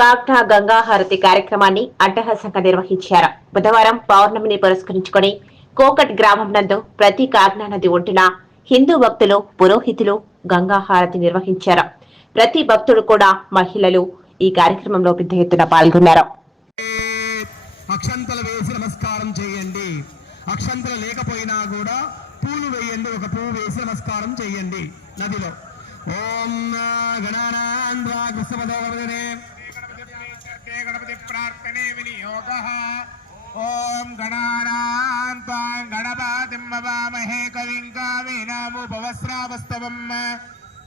కాక్నా గంగా హారతి కార్యక్రమాన్ని అట్టహాసంగా నిర్వహించారు. బుధవారం పౌర్ణమిని పురస్కరించుకుని కోకట్ గ్రామం నందు ప్రతి కాగ్నా నది ఒడ్డున హిందూ భక్తులు పురోహితులు గంగా హారతి నిర్వహించారు. ప్రతి భక్తుడు కూడా మహిళలు ఈ కార్యక్రమంలో పెద్ద ఎత్తున పాల్గొన్నారు. అక్షంతలు వేసి నమస్కారం చేయండి. అక్షంతలు లేకపోయినా కూడా పూలు వేయండి ఒక పువ్వు వేసి నమస్కారం చేయండి నదిలో. ఓం గణానాంధ్రా కృష్ణపదోగణే గణపతి ప్రార్థనే వినియోగ ఓం గణానాం గణపాతిం భవామహే కవిం కామేనాముపవస్రావస్తవం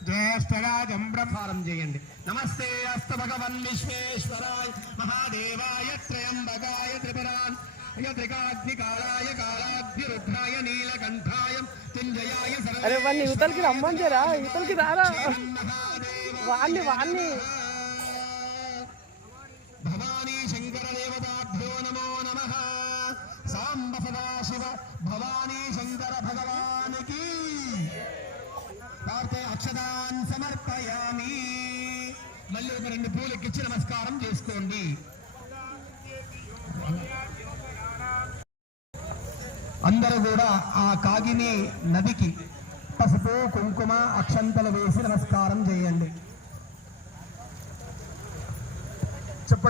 జ్యేష్ఠరాజం బ్రహ్మ నమస్కారం చేయండి నమస్తే అస్త భగవన్ విశ్వేశ్వరాయ మహాదేవాయ త్రయంబకాయ త్రిపురాన్ త్రికాగ్నికాళాయ కాళాగ్నిరుద్రాయ నీలకంఠాయ తుంజయాయ వాడిని యువతలకి రమ్మని జరా యువతలకి రారా? వాణ్ణి వాణ్ణి. భవానీ శంకర దేవతాభ్యో నమో నమ సాంబ సదాశివ భవానీ శంకర భగవానికి వారితో అక్షదాన్ సమర్పయామి మళ్ళీ ఒక రెండు పూలకిచ్చి నమస్కారం చేసుకోండి. అందరూ కూడా ఆ కాగిని నదికి పసుపు కుంకుమ అక్షంతలు వేసి నమస్కారం చేయండి.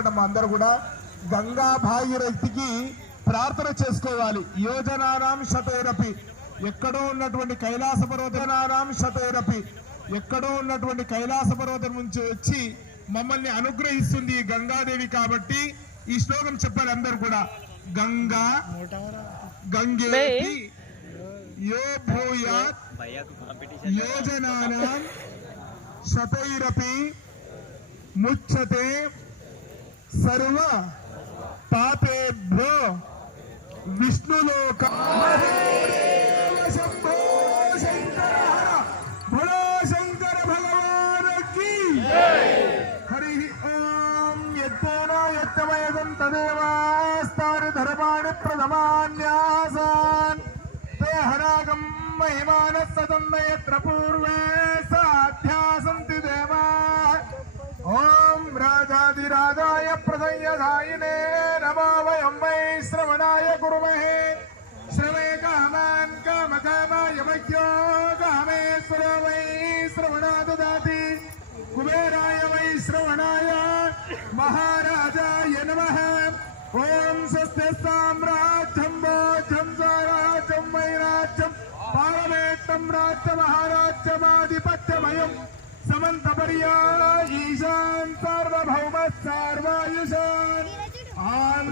చెప్పండి అందరూ కూడా గంగా ప్రార్థన చేసుకోవాలి. యోజనానాం శతైరపి. ఎక్కడో ఉన్నటువంటి కైలాస పర్వతనానాం శతైరపి. ఎక్కడో ఉన్నటువంటి కైలాస పర్వతం నుంచి వచ్చి మమ్మల్ని అనుగ్రహిస్తుంది ఈ గంగాదేవి కాబట్టి ఈ శ్లోకం చెప్పాలి అందరు కూడా. గంగా గంగే యో భూయాత్ యోజనానాం శతైరపి ముచ్చతే సర్వ పాపేభ్యో విష్ణులోక. శంభో శంకర భలో శంకర భగవానకి. హరి ఓం యజ్ఞాన యత్తమయగం తదేవాస్తారి ధర్మాణి ప్రథమాన్యాసాన్. తే హరాగం మహిమాన పూర్వే. राजाधिराजाय प्रसंयधायिने नमो वयं वै श्रवणाय कुर्महे श्रवे कामान् कामकामाय मह्यो कामेश्वरो वै श्रवणा ददाति कुबेराय वै श्रवणाय महाराजाय नमः ॐ स्वस्ति साम्राज्यं भोज्यं स्वराज्यं वैराज्यं पारमेट्टं राज्यमहाराज्यमाधिपत्यमयम् समन्तपर्या